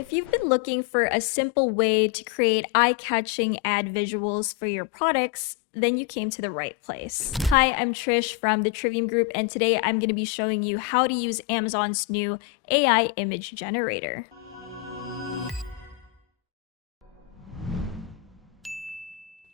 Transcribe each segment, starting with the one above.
If you've been looking for a simple way to create eye-catching ad visuals for your products, then you came to the right place. Hi, I'm Trish from the Trivium Group, and today I'm going to be showing you how to use Amazon's new AI image generator.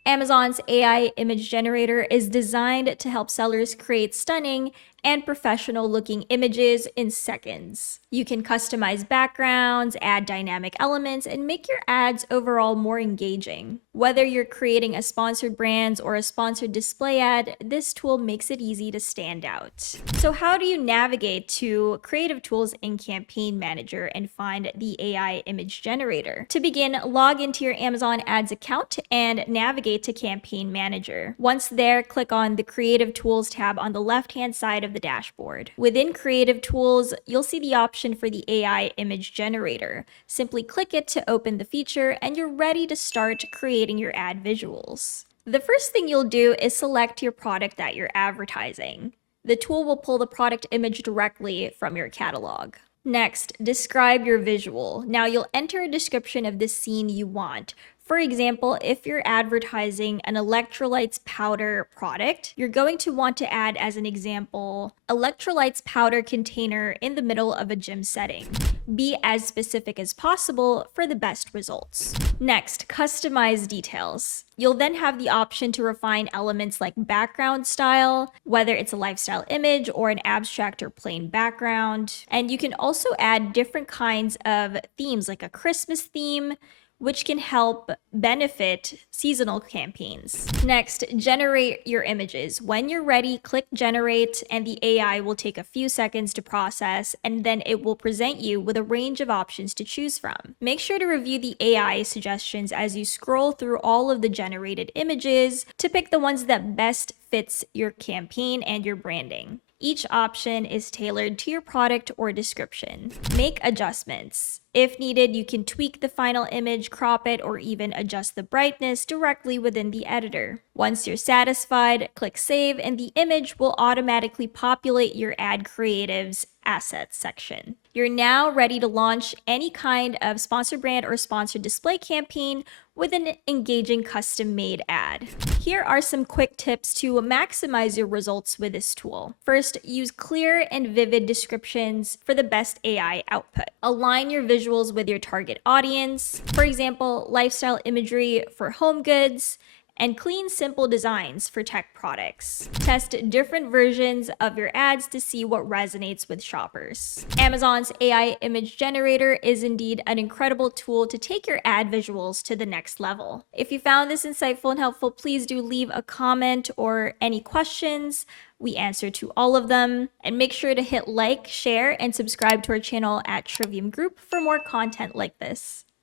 Amazon's AI image generator is designed to help sellers create stunning and professional looking images in seconds. You can customize backgrounds, add dynamic elements, and make your ads overall more engaging. Whether you're creating a sponsored brand or a sponsored display ad, this tool makes it easy to stand out. So how do you navigate to Creative Tools in Campaign Manager and find the AI image generator? To begin, log into your Amazon Ads account and navigate to Campaign Manager. Once there, click on the Creative Tools tab on the left-hand side of the dashboard. Within Creative Tools, you'll see the option for the AI image generator. Simply click it to open the feature and you're ready to start creating your ad visuals. The first thing you'll do is select your product that you're advertising. The tool will pull the product image directly from your catalog. Next, describe your visual. Now you'll enter a description of the scene you want. For example, if you're advertising an electrolytes powder product, you're going to want to add as an example, electrolytes powder container in the middle of a gym setting. Be as specific as possible for the best results. Next, customize details. You'll then have the option to refine elements like background style, whether it's a lifestyle image or an abstract or plain background. And you can also add different kinds of themes like a Christmas theme, which can help benefit seasonal campaigns. Next, generate your images. When you're ready, click generate and the AI will take a few seconds to process and then it will present you with a range of options to choose from. Make sure to review the AI suggestions as you scroll through all of the generated images to pick the ones that best fits your campaign and your branding. Each option is tailored to your product or description. Make adjustments. If needed, you can tweak the final image, crop it, or even adjust the brightness directly within the editor. Once you're satisfied, click Save, and the image will automatically populate your ad creative's assets section. You're now ready to launch any kind of sponsored brand or sponsored display campaign with an engaging custom-made ad. Here are some quick tips to maximize your results with this tool. First, use clear and vivid descriptions for the best AI output. Align your visuals with your target audience. For example, lifestyle imagery for home goods, and clean, simple designs for tech products. Test different versions of your ads to see what resonates with shoppers. Amazon's AI image generator is indeed an incredible tool to take your ad visuals to the next level. If you found this insightful and helpful, please do leave a comment or any questions. We answer to all of them. And make sure to hit like, share, and subscribe to our channel at Trivium Group for more content like this.